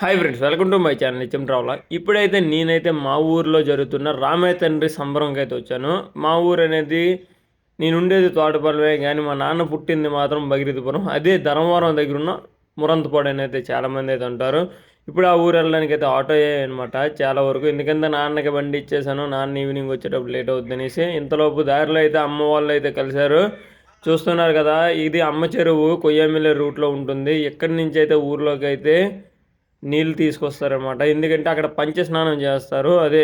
Hi friends, welcome to my channel నిత్యం traveller. ఇప్పుడైతే నేనైతే మా ఊరిలో జరుగుతున్న రామయ్య తండ్రి సంబరంకి అయితే వచ్చాను. మా ఊరు అనేది నేను ఉండేది తోటపల్లె, కానీ మా నాన్న పుట్టింది మాత్రం భగీరథపురం. అదే ధర్మవరం దగ్గర ఉన్న మురంతపాడు అని అయితే చాలామంది అయితే ఉంటారు. ఇప్పుడు ఆ ఊరు వెళ్ళడానికి అయితే ఆటో అనమాట చాలా వరకు, ఎందుకంటే నాన్నకి బండి ఇచ్చేసాను. నాన్న ఈవినింగ్ వచ్చేటప్పుడు లేట్ అవుతుంది అనేసి. ఇంతలోపు దారిలో అయితే అమ్మ వాళ్ళు అయితే కలిశారు. చూస్తున్నారు కదా, ఇది అమ్మ చెరువు కొయ్యమిల్లె రూట్లో ఉంటుంది. ఎక్కడి నుంచి అయితే ఊర్లోకి అయితే నీళ్ళు తీసుకొస్తారనమాట. ఎందుకంటే అక్కడ పంచస్నానం చేస్తారు. అదే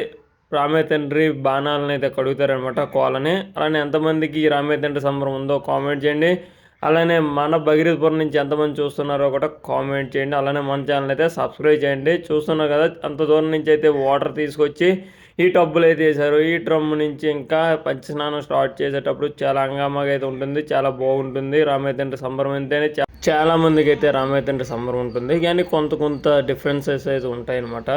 రామయ్య తండ్రి బాణాలను అయితే కడుగుతారనమాట కోలని. అలానే ఎంతమందికి ఈ రామయ్య తండ్రి సంబరం ఉందో కామెంట్ చేయండి. అలానే మన భగీరథపురం నుంచి ఎంతమంది చూస్తున్నారో కూడా కామెంట్ చేయండి. అలానే మన ఛానల్ అయితే సబ్స్క్రైబ్ చేయండి. చూస్తున్నారు కదా, అంత దూరం నుంచి అయితే వాటర్ తీసుకొచ్చి ఈ టబ్బులు అయితే వేశారు. ఈ డ్రమ్ నుంచి ఇంకా పంచస్నానం స్టార్ట్ చేసేటప్పుడు చాలా హంగామాగా అయితే ఉంటుంది, చాలా బాగుంటుంది. రామయ్య తండ్రి సంబరం అంటేనే చాలా మందికి అయితే రామయ్య తండ్రి సంబరం ఉంటుంది, కానీ కొంత డిఫరెన్సెస్ అయితే ఉంటాయన్నమాట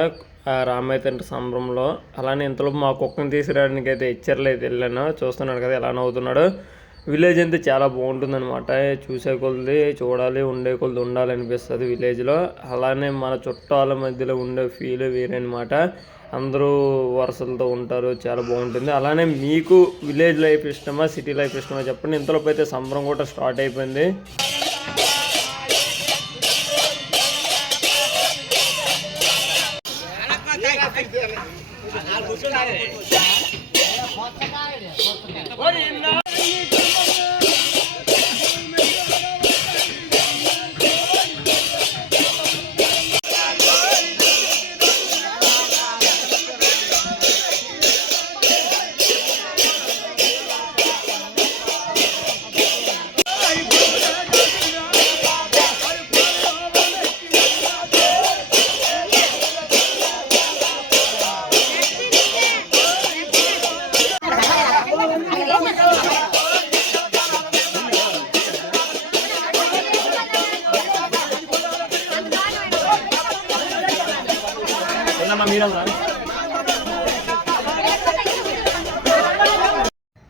రామయ్య తండ్రి సంబరంలో. అలానే ఇంతలో మా కుక్కను తీసుకురావడానికి అయితే ఇచ్చర్లు అయితే వెళ్ళాను. చూస్తున్నాడు కదా ఎలా నవ్వుతున్నాడు. విలేజ్ అయితే చాలా బాగుంటుంది అనమాట. చూసే కొలది చూడాలి, ఉండే కొలది ఉండాలనిపిస్తుంది విలేజ్లో. అలానే మన చుట్టాల మధ్యలో ఉండే ఫీల్ వేరే అనమాట. అందరూ వరుసలతో ఉంటారు, చాలా బాగుంటుంది. అలానే మీకు విలేజ్ లైఫ్ ఇష్టమా, సిటీ లైఫ్ ఇష్టమా చెప్పండి. ఇంతలోపు అయితే సంబరం కూడా స్టార్ట్ అయిపోయింది.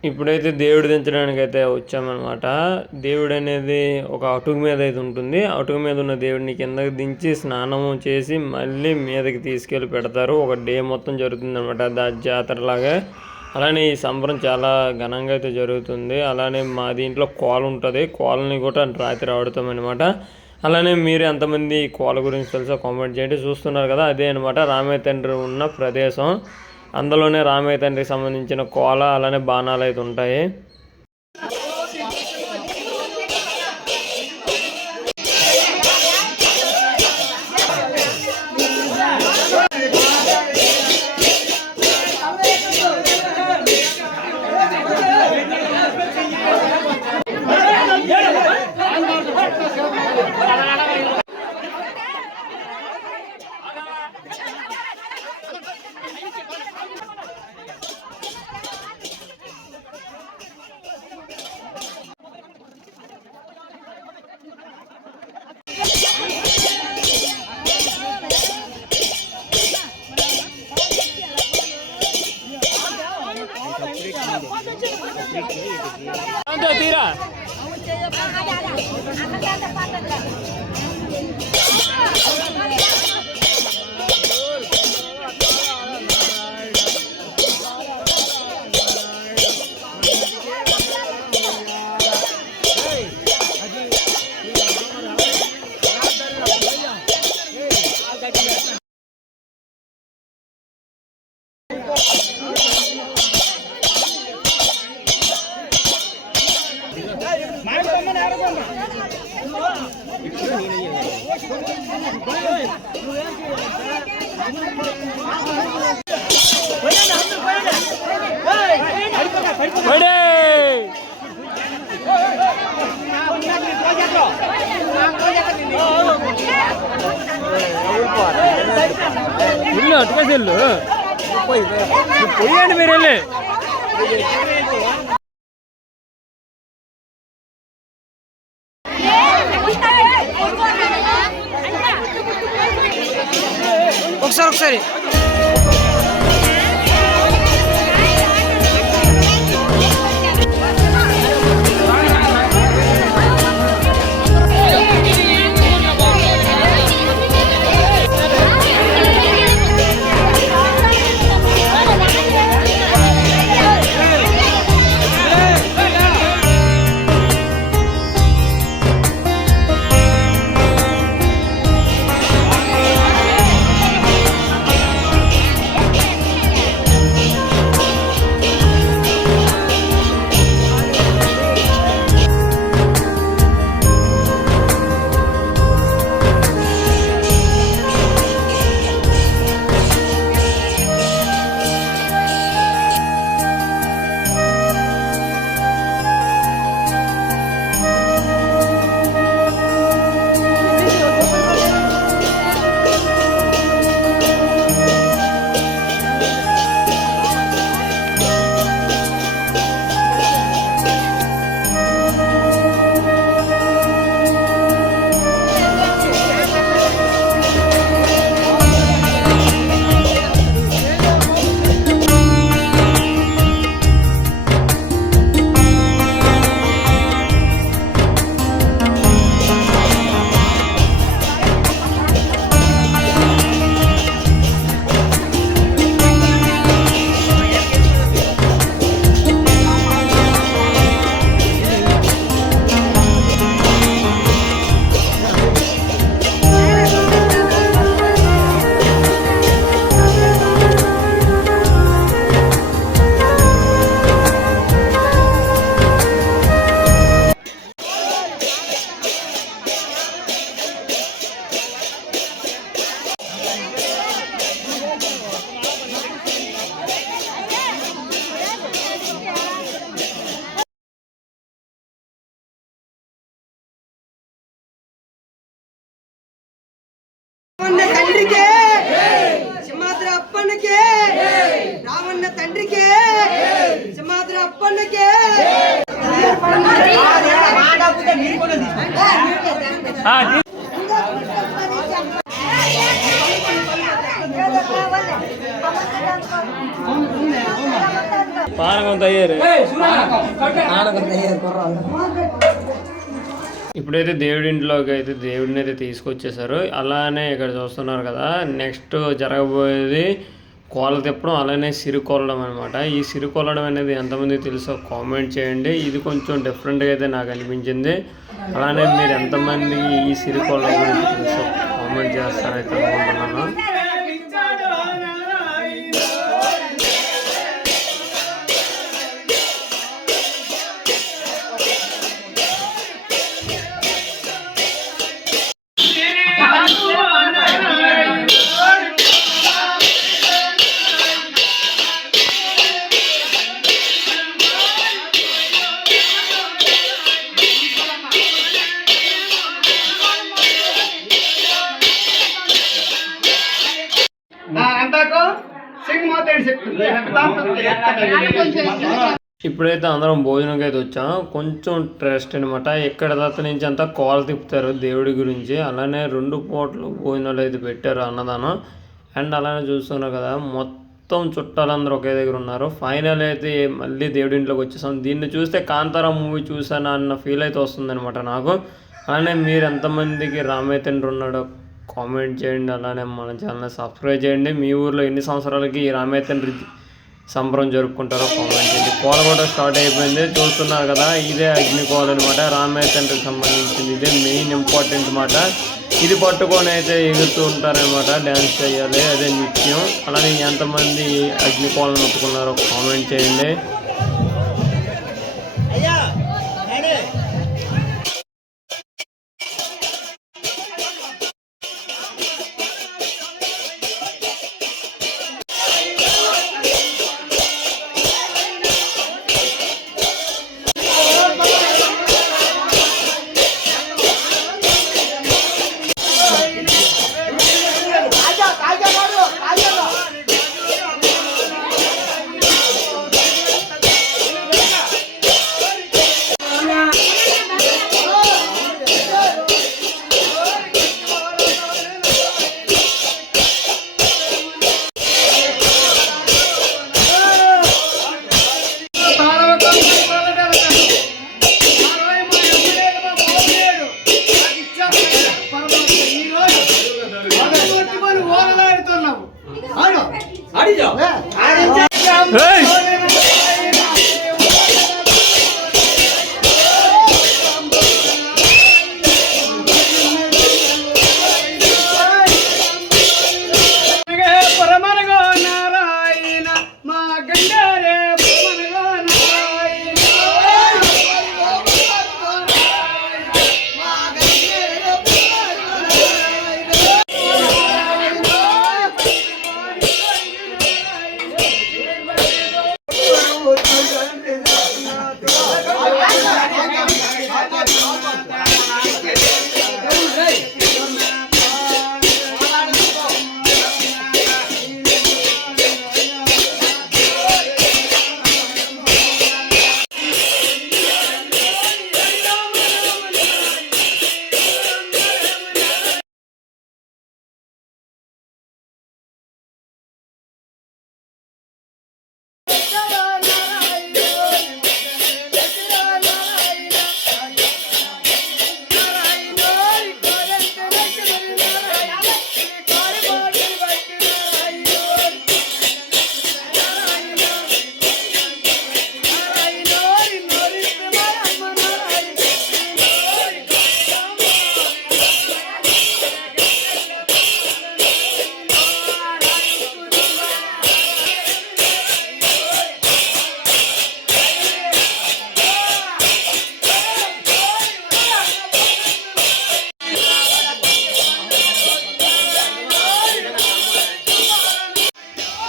ఇప్పుడైతే దేవుడు దించడానికి అయితే వచ్చామన్నమాట. దేవుడు అనేది ఒక అటుకు మీద అయితే ఉంటుంది. అటుకు మీద ఉన్న దేవుడిని కిందకి దించి స్నానము చేసి మళ్ళీ మీదకి తీసుకెళ్ళి పెడతారు. ఒక డే మొత్తం జరుగుతుంది అనమాట, జాతరలాగా. అలానే ఈ సంబరం చాలా ఘనంగా అయితే జరుగుతుంది. అలానే మా దీంట్లో కోల ఉంటుంది, కోలని కూడా రాత్రి ఆడుతామన్నమాట. అలానే మీరు ఎంతమంది కోల గురించి తెలుసో కామెంట్ చేయండి. చూస్తున్నారు కదా, అదే అనమాట రామయ్య తండ్రి ఉన్న ప్రదేశం. అందులోనే రామయ్య తండ్రికి సంబంధించిన కోల అలానే బాణాలు అయితే ఉంటాయి. తీరా అటుకెళ్ళు పోయండి మీరు వెళ్ళి. ఒకసారి తండ్రికే సింహాద్రి అప్పన్నకే రావణ తండ్రికే సింహాద్రి అప్పన్నకే పానకం తయారు. ఇప్పుడైతే దేవుడి ఇంట్లోకి అయితే దేవుడిని అయితే తీసుకొచ్చేసారు. అలానే ఇక్కడ చూస్తున్నారు కదా, నెక్స్ట్ జరగబోయేది కోల తిప్పడం, అలానే సిరికొల్లడం అనమాట. ఈ సిరికొల్లడం అనేది ఎంతమంది తెలుసో కామెంట్ చేయండి. ఇది కొంచెం డిఫరెంట్గా అయితే నాకు అనిపించింది. అలానే మీరు ఎంతమంది ఈ సిరికొల్లడం గురించి తెలుసో కామెంట్ చేస్తారైతే అనుకుంటున్నాను. ఇప్పుడైతే అందరం భోజనంకి అయితే వచ్చాం. కొంచెం ట్రస్ట్ అనమాట. ఇక్కడ దాకా నుంచి అంతా కాల్ తిప్పుతారు దేవుడి గురించి. అలానే 2 పూటలు భోజనాలు అయితే పెట్టారు, అన్నదానం. అండ్ అలానే చూస్తున్నారు కదా, మొత్తం చుట్టాలందరూ ఒకే దగ్గర ఉన్నారు. ఫైనల్ అయితే మళ్ళీ దేవుడి ఇంట్లోకి వచ్చేసాం. దీన్ని చూస్తే కాంతారా మూవీ చూసాను అన్న ఫీల్ అయితే వస్తుందన్నమాట నాకు. అలానే మీరు ఎంతమందికి రామయ్య తండ్రి ఉన్నాడో కామెంట్ చేయండి. అలానే మన ఛానల్ని సబ్స్క్రైబ్ చేయండి. మీ ఊర్లో ఎన్ని సంవత్సరాలకి ఈ రామయ్య తండ్రి సంబరం జరుపుకుంటారో కామెంట్ చేయండి. కోల కూడా స్టార్ట్ అయిపోయింది, చూస్తున్నారు కదా. ఇదే అగ్నికోల అనమాట, రామయ్య తండ్రికి సంబంధించింది. ఇదే మెయిన్ ఇంపార్టెంట్ మాట. ఇది పట్టుకొని అయితే ఎగురుతూ ఉంటారనమాట, డ్యాన్స్ చేయాలి, అదే నిత్యం. అలానే ఎంతమంది అగ్నికోలను ఒప్పుకున్నారో కామెంట్ చేయండి.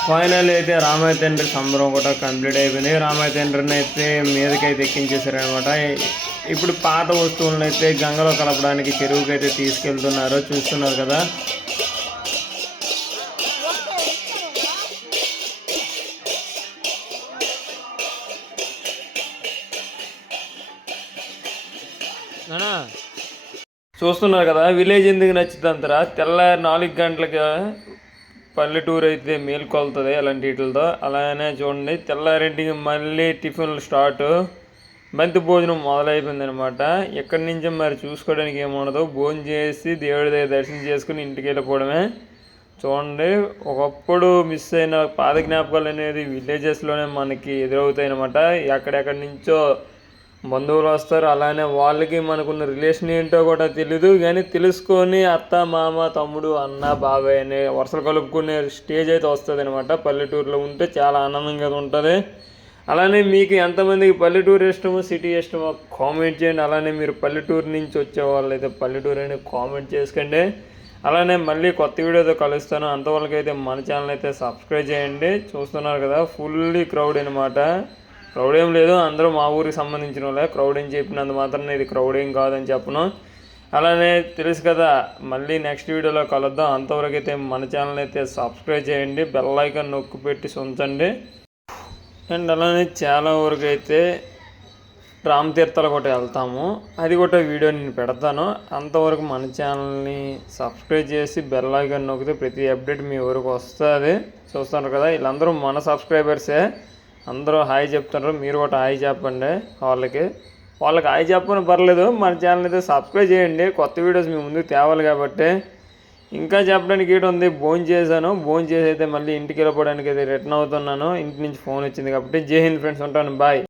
ఫైనల్ అయితే రామయ్య తండ్రి సంబరం కూడా కంప్లీట్ అయిపోయింది. రామయ్య తండ్రిని అయితే మీదకైతే ఎక్కించేశారు అనమాట. ఇప్పుడు పాత వస్తువులను అయితే గంగలో కలపడానికి చెరువుకి అయితే తీసుకెళ్తున్నారు, చూస్తున్నారు కదా. చూస్తున్నారు కదా విలేజ్ ఎందుకు నచ్చుతుంది అంటారా? తెల్లారి 4 గంటలకి పల్లెటూరు అయితే మేలుకొల్తుంది అలాంటి వీటితో. అలానే చూడండి తెల్లారింటికి మళ్ళీ టిఫిన్లు స్టార్ట్, బంతి భోజనం మొదలైపోయింది అనమాట. ఎక్కడి నుంచి మరి చూసుకోవడానికి ఏముండదు, భోజనం చేసి దేవుడి దగ్గర దర్శనం చేసుకుని ఇంటికి వెళ్ళిపోవడమే. చూడండి ఒకప్పుడు మిస్ అయిన పాత జ్ఞాపకాలు అనేది విలేజెస్లోనే మనకి ఎదురవుతాయి అనమాట. ఎక్కడెక్కడి నుంచో బంధువులు వస్తారు, అలానే వాళ్ళకి మనకున్న రిలేషన్ ఏంటో కూడా తెలీదు, కానీ తెలుసుకొని అత్త మామ తమ్ముడు అన్న బాబాయ్ అనే వరుసలు కలుపుకునే స్టేజ్ అయితే వస్తుంది అనమాట. పల్లెటూరులో ఉంటే చాలా ఆనందంగా ఉంటుంది. అలానే మీకు ఎంతమందికి పల్లెటూరు ఇష్టమో సిటీ ఇష్టమో కామెంట్ చేయండి. అలానే మీరు పల్లెటూరు నుంచి వచ్చే వాళ్ళైతే పల్లెటూరు అని కామెంట్ చేసుకోండి. అలానే మళ్ళీ కొత్త వీడియోతో కలుస్తాను. అంతవరకు అయితే మన ఛానల్ అయితే సబ్స్క్రైబ్ చేయండి. చూస్తున్నారు కదా ఫుల్లీ క్రౌడ్ అనమాట. క్రౌడ్ ఏం లేదు, అందరూ మా ఊరికి సంబంధించిన వాళ్ళే. క్రౌడ్ అని చెప్పినంత మాత్రం ఇది క్రౌడ్ ఏం కాదని చెప్పను. అలానే తెలుసు కదా, మళ్ళీ నెక్స్ట్ వీడియోలో కలుద్దాం. అంతవరకు అయితే మన ఛానల్ అయితే సబ్స్క్రైబ్ చేయండి, బెల్ ఐకాన్ నొక్కి పెట్టి ఉంచండి. అండ్ అలానే చాలా వరకు అయితే రామ్ తీర్థాలు కూడా వెళ్తాము, అది కూడా వీడియో నేను పెడతాను. అంతవరకు మన ఛానల్ని సబ్స్క్రైబ్ చేసి బెల్ ఐకాన్ నొక్కితే ప్రతి అప్డేట్ మీ ఊరికి వస్తుంది. చూస్తున్నారు కదా వీళ్ళందరూ మన సబ్స్క్రైబర్సే, అందరూ హాయ్ చెప్తున్నారు. మీరు కూడా హాయ్ చెప్పండి. వాళ్ళకి హాయ్ చెప్పని పర్లేదు, మన ఛానల్ అయితే సబ్స్క్రైబ్ చేయండి. కొత్త వీడియోస్ మీ ముందుకు తేవాలి కాబట్టి. ఇంకా చెప్పడానికి ఏంటి ఉంది, భోజనం చేశాను. భోజనం చేసి అయితే మళ్ళీ ఇంటికి వెళ్ళిపోవడానికి అయితే రిటర్న్ అవుతున్నాను. ఇంటి నుంచి ఫోన్ వచ్చింది కాబట్టి. జై హింద్ ఫ్రెండ్స్, ఉంటాను, బాయ్.